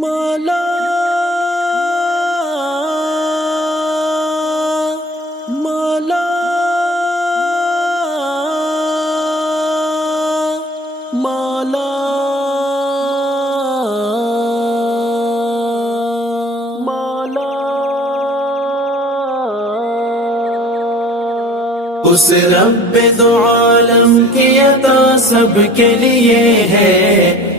مولا مولا مولا مولا اس رب دو عالم کی عطا سب کے لیے ہے،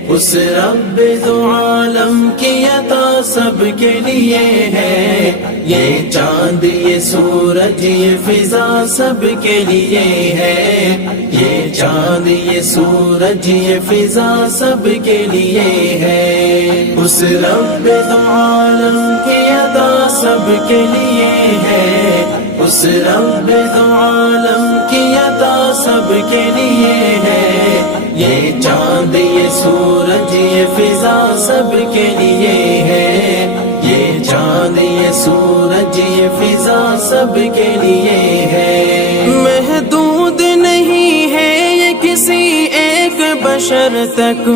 اس رب دو عالم کی عطا سب کے لیے ہے، یہ چاند یہ سورج یہ فضا سب کے لیے ہے، یہ چاند یہ سورج یہ فضا سب کے لیے ہے، اس رب دو عالم کی عطا سب کے لیے ہے، اس رب دو عالم کی عطا سب کے لیے ہے، یہ چاند یہ سورج یہ فضا سب کے لیے ہے، یہ چاند یہ سورج یہ فضا سب کے لیے ہے، محدود نہیں ہے یہ کسی ایک بشر تک،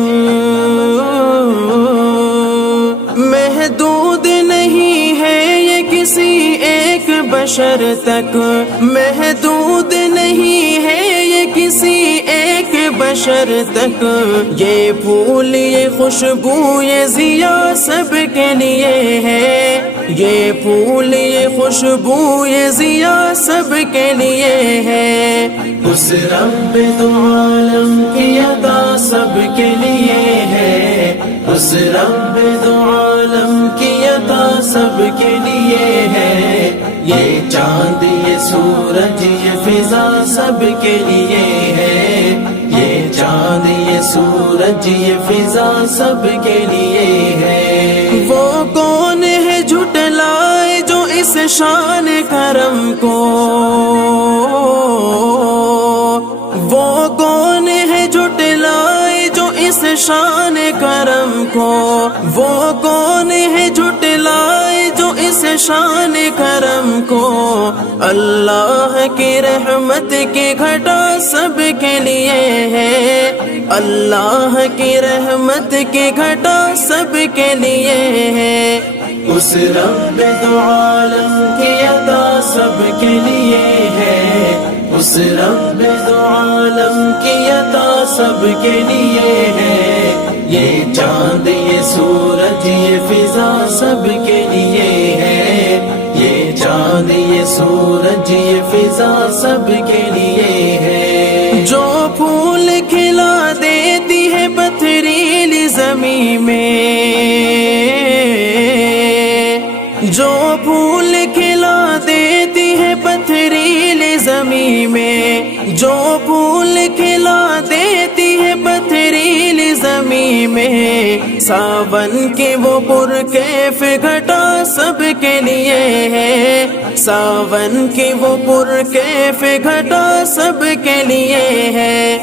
محدود نہیں ہے یہ کسی ایک بشر تک، محدود نہیں ہے یہ کسی ایک بشر تک، یہ پھول یہ خوشبو یہ ضیا سب کے لیے ہے، یہ پھول یہ خوشبو یہ ضیا سب کے لیے ہے، اس رب دو عالم کی عطا سب کے لیے ہے، اس رب دو عالم کی عطا سب کے لیے ہے، یہ چاند یہ سورج یہ فضا سب کے لیے ہے، یہ چاند یہ سورج یہ فضا سب کے لیے ہے، وہ کون ہے جھٹلائے جو اس شان کرم کو، وہ کون ہے جھٹلائے جو اس شان کرم کو، وہ کون ہے جھٹلائے جو اس شان کرم کو، اللہ کی رحمت کی گھٹا سب کے لیے ہے، اللہ کی رحمت کی گھٹا سب کے لیے ہے، اس رب دو عالم کی عطا سب کے لیے ہے، اس رب دو عالم کی عطا سب کے لیے ہے، یہ چاند یہ سورج یہ فضا سب کے لیے ہے، یہ چاند یہ سورج یہ فضا سب کے لیے ہے، جو پھول کھلا دیتی ہے پتھریلی زمین میں، جو پھول کھلا دیتی ہے پتھریلی زمین میں، جو پھول کھلا دیتی ہے پتھریلی زمین میں، ساون کی وہ پرکیف گھٹا سب کے لیے ہے، ساون کی وہ پرکیف گھٹا سب کے لیے ہے،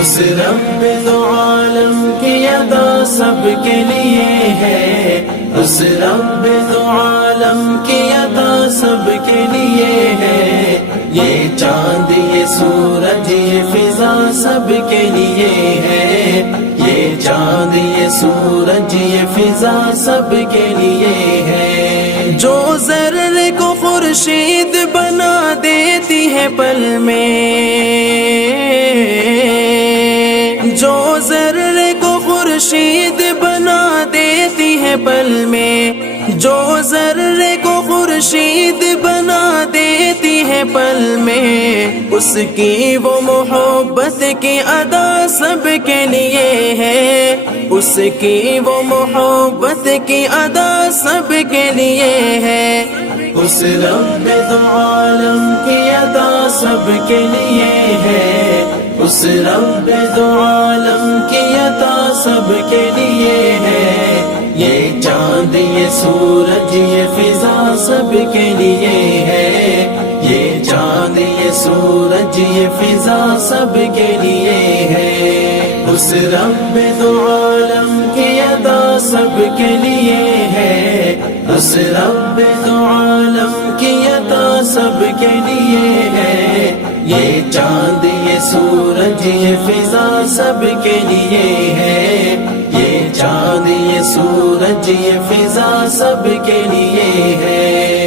اس رب دو عالم کی عطا سب کے لیے ہے، اس رب دو عالم کی عطا سب کے لیے ہے، یہ چاند یہ سورج یہ فضا سب کے لیے ہے، یہ چاند یہ سورج یہ فضا سب کے لیے ہے، جو ذرے کو خورشید بنا دیتی ہے پل میں، جو ذرے کو خورشید بنا دیتی ہے پل میں، جو ذرے کو خورشید بنا دیتی ہے پل میں، اس کی وہ محبت کی ادا سب کے لیے ہے، اس کی وہ محبت کی ادا سب کے لیے ہے، اس رب دو عالم کی عطا سب کے لیے ہے، اس رب دو عالم کی عطا سب کے لیے ہے، یہ چاند یہ سورج یہ فضا سب کے لیے ہے، یہ چاند یہ سورج یہ فضا سب کے لیے ہے، اس رب دو عالم کی عطا سب کے لیے ہے، اس رب دو عالم کی عطا سب کے لیے ہے، یہ چاند یہ سورج یہ فضا سب کے لیے ہے، یہ چاند یہ سورج یہ فضا سب کے لیے ہے.